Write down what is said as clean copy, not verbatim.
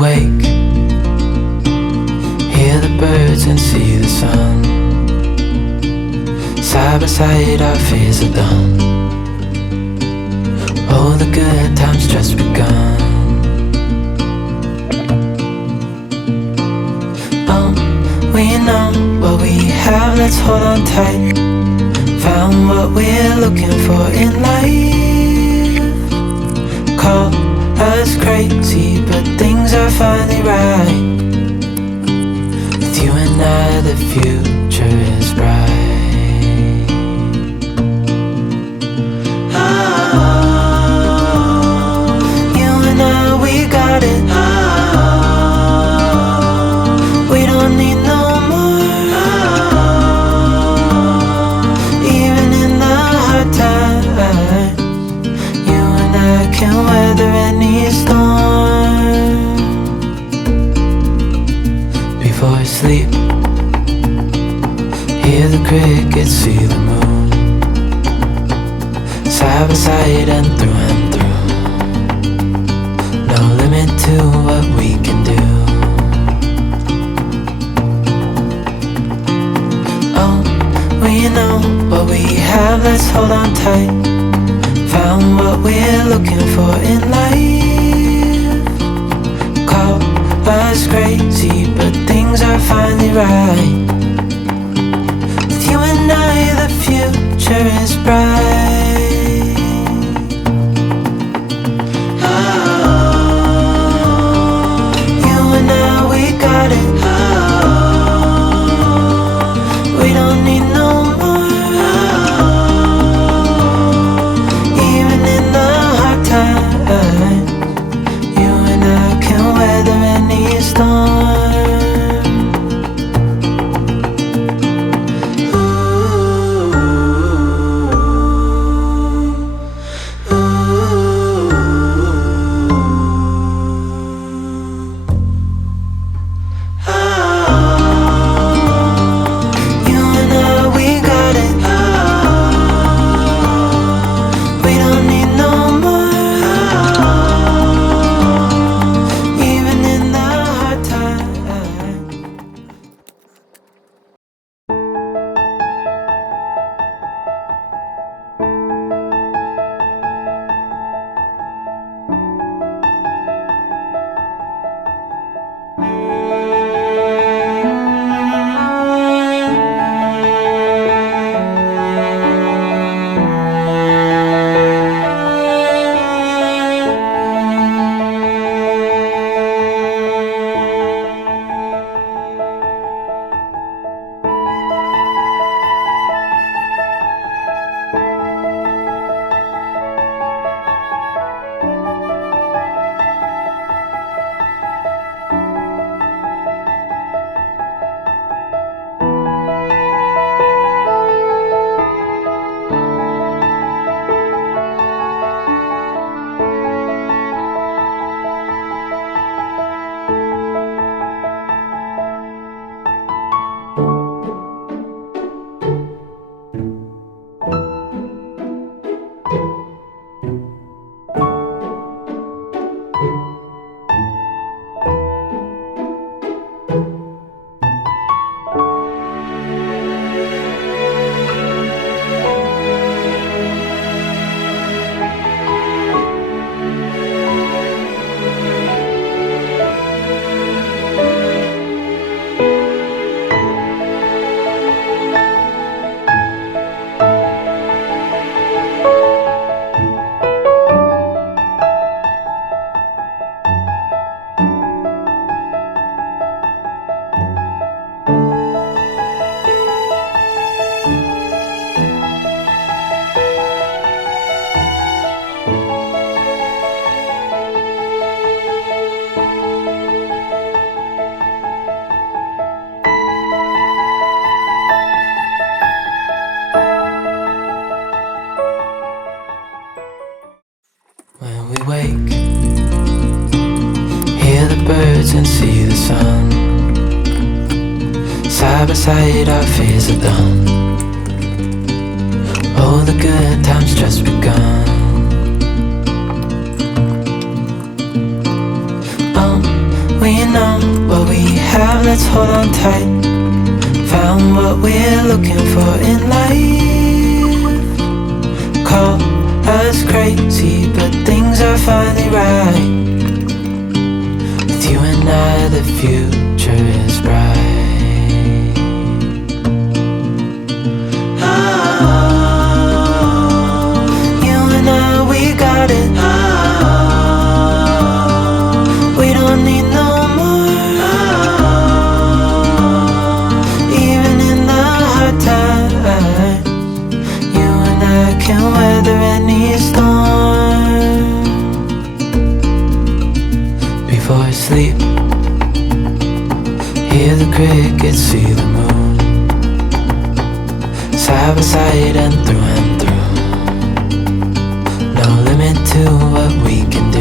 wake, hear the birds and see the sun. Side by side our fears are done. Oh, the good times just begun. We know what we have, let's hold on tight. Found what we're looking for in life. Call us crazy, but things are finally right. With you and I, the future is bright. Oh, you and I, we got it. Oh, we don't need no more. Oh, even in the hard times, you and I can weather any storm. Before I sleep, hear the crickets, see the moon. Side by side and through. No limit to what we can do. Oh, we know what we have, let's hold on tight. Found what we're looking for in life. Call us crazy, but things are finally right. With you and I, the future is bright. Oh, you and I, we got it. Oh, we don't need no more. Oh, even in the hard times, you and I can weather any storm. You and I, we got it. We don't need no more. Even in the hard times. When we wake, hear the birds and see the sun. Side by side our fears are done. Oh, the good times just begun. We know what we have, let's hold on tight. Found what we're looking for in life. Call us crazy, but things are finally right. With you and I, the future is bright. Oh, you and I, we got it. Oh, we don't need no more. Oh, even in the hard times, you and I can weather any storm. Before I sleep, hear the crickets, see the moon, side by side and through. No limit to what we can do.